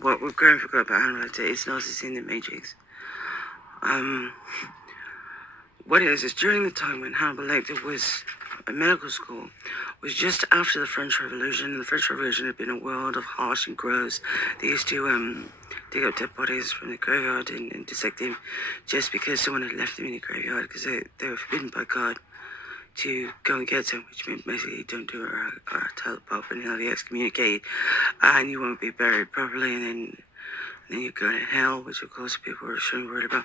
what we're going to forget about Hannibal Lecter is Nazis in the Matrix. What it is during the time when Hannibal Lecter was at medical school, was just after the French Revolution. The French Revolution had been a world of harsh and gross. They used to dig up dead bodies from the graveyard and dissect them just because someone had left them in the graveyard, because they were forbidden by God to go and get them, which meant basically don't do it or tell the Pope and he'll be excommunicated and you won't be buried properly, and then you go to hell, which of course people were extremely worried about.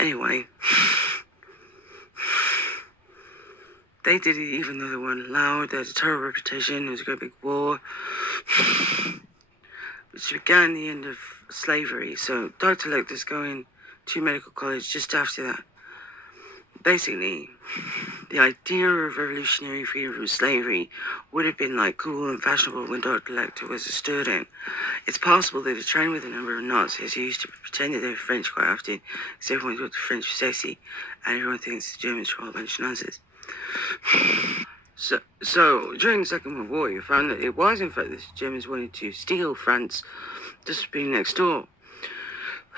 Anyway, they did it even though they weren't allowed. They had a terrible reputation. There was a great big war, which began the end of slavery. So Dr. Lecter's going to medical college just after that. Basically, the idea of revolutionary freedom from slavery would have been like cool and fashionable when Dr. Lecter was a student. It's possible that he trained with a number of Nazis who used to pretend that they were French quite often, because everyone thought the French were sexy, and everyone thinks the Germans were all a bunch of nonsense. So during the Second World War, you found that it was in fact the Germans wanted to steal France, just being next door.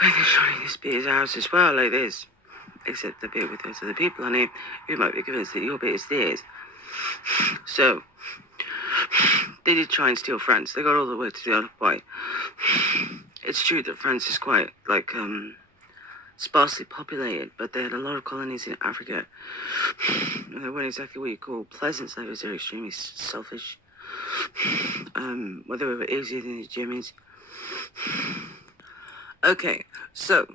And they're showing this bit his house as well, like this. Except the bit with those other people on it, who might be convinced that your bit is theirs. So, they did try and steal France. They got all the way to the Isle of Wight. It's true that France is quite, sparsely populated, but they had a lot of colonies in Africa. And they weren't exactly what you call pleasant slaves. They're extremely selfish. They were easier than the Germans. Okay, so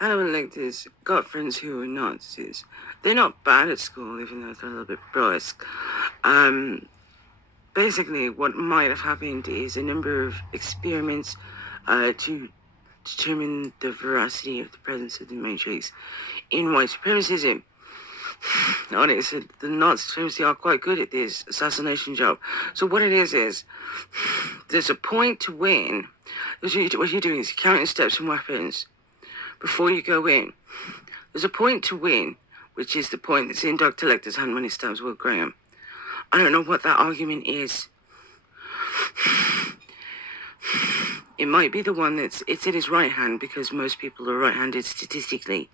Hannibal Lecter's got friends who are Nazis. They're not bad at school, even though they're a little bit brusque. Basically, what might have happened is a number of experiments to determine the veracity of the presence of the Matrix in white supremacism. On it said the Nazi supremacy are quite good at this assassination job. So what it is there's a point to win. What you're doing is counting steps and weapons before you go in. There's a point to win, which is the point that's in Dr. Lecter's hand when he stabs Will Graham. I don't know what that argument is. It might be the one it's in his right hand, because most people are right-handed statistically.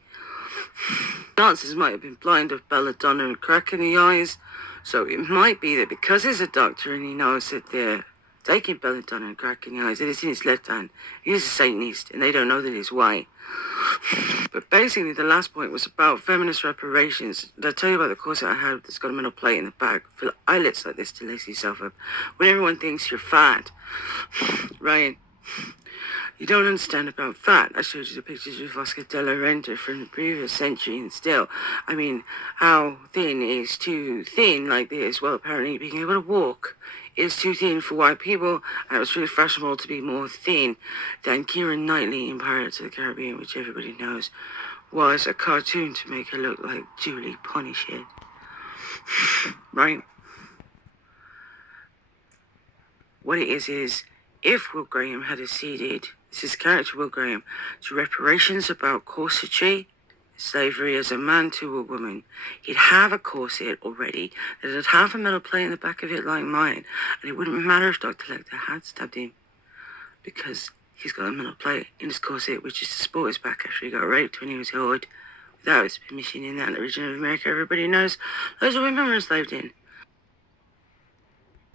Nazis might have been blind of belladonna and crack in the eyes, so it might be that because he's a doctor and he knows that they're taking belladonna and crack in the eyes, that it's in his left hand. He's a Satanist, and they don't know that he's white. But basically, the last point was about feminist reparations. Did I tell you about the corset I had that's got a metal plate in the back? Fill eyelets like this to lace yourself up. When everyone thinks you're fat, Ryan, you don't understand about fat. I showed you the pictures of Oscar de la Renta from the previous century, and still, I mean, how thin is too thin like this? Well, apparently being able to walk is too thin for white people, and it was really fashionable to be more thin than Keira Knightley in Pirates of the Caribbean, which everybody knows was a cartoon to make her look like Julie Punished. Right? What it is if Will Graham had acceded, this is character Will Graham, to reparations about corsetry, slavery as a man to a woman, he'd have a corset already that'd have a metal plate in the back of it like mine, and it wouldn't matter if Dr. Lecter had stabbed him, because he's got a metal plate in his corset, which is to support his back after he got raped when he was a hood, without his permission in that region of America everybody knows loads of women were enslaved in.